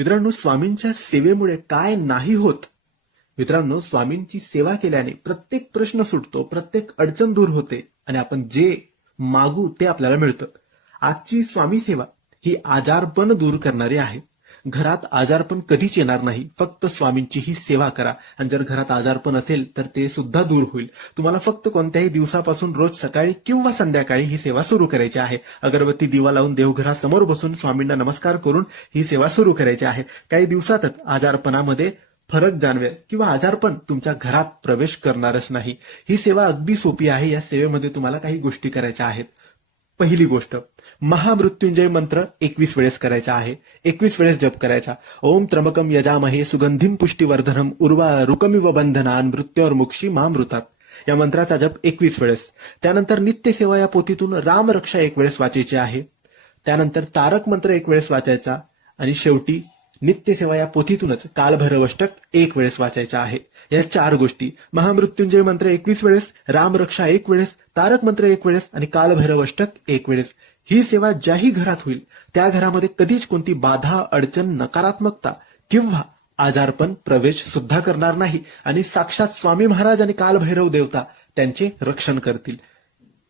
मित्रांनो, स्वामींच्या सेवेमुळे काय नाही होत. मित्रांनो, स्वामींची सेवा केल्याने प्रत्येक प्रश्न सुटतो, प्रत्येक अडचण दूर होते आणि आपण जे मागू ते आपल्याला मिळतं. आजची स्वामी सेवा ही आजारपण दूर करणारी आहे. घरात आजारपण कधीच येणार नाही. फक्त स्वामींची ही सेवा करा आणि जर घरात आजारपण असेल तर ते सुद्धा दूर होईल. तुम्हाला फक्त कोणत्याही दिवसापासून रोज सकाळी किंवा संध्याकाळी ही सेवा सुरू करायची आहे. अगरबत्ती दिवा लावून देवघरासमोर बसून स्वामींना नमस्कार करून ही सेवा सुरू करायची आहे. काही दिवसातच आजारपणामध्ये फरक जाणवेल किंवा आजारपण तुमच्या घरात प्रवेश करणारच नाही. ही सेवा अगदी सोपी आहे. या सेवेमध्ये तुम्हाला काही गोष्टी करायच्या आहेत. पहिली गोष्ट, महामृत्युंजय मंत्र 21 वेळेस करायचा आहे. 21 वेळेस जप करायचा. ओम त्र्यंबकम यजामहे सुगंधिम पुष्टिवर्धनम उर्वा रुकमिव बंधनान मृत्योर्मुक्षी मामृतात. या मंत्राचा जप 21 वेळेस. त्यानंतर नित्यसेवा या पोथीतून रामरक्षा 1 वेळेस वाचायची आहे. त्यानंतर तारक मंत्र 1 वेळेस वाचायचा आणि शेवटी नित्यसेवा या पोथीतूनच कालभैरवाष्टक 1 वेळेस वाचायचा आहे. या 4 गोष्टी, महामृत्युंजय मंत्र 21 वेळेस, रामरक्षा 1 वेळेस, तारक मंत्र 1 वेळेस आणि कालभैरवाष्टक 1 वेळेस. ही सेवा ज्याही घरात होईल त्या घरामध्ये कधीच कोणती बाधा, अडचण, नकारात्मकता किंवा आजारपण प्रवेश सुद्धा करणार नाही आणि साक्षात स्वामी महाराज आणि कालभैरव देवता त्यांचे रक्षण करतील.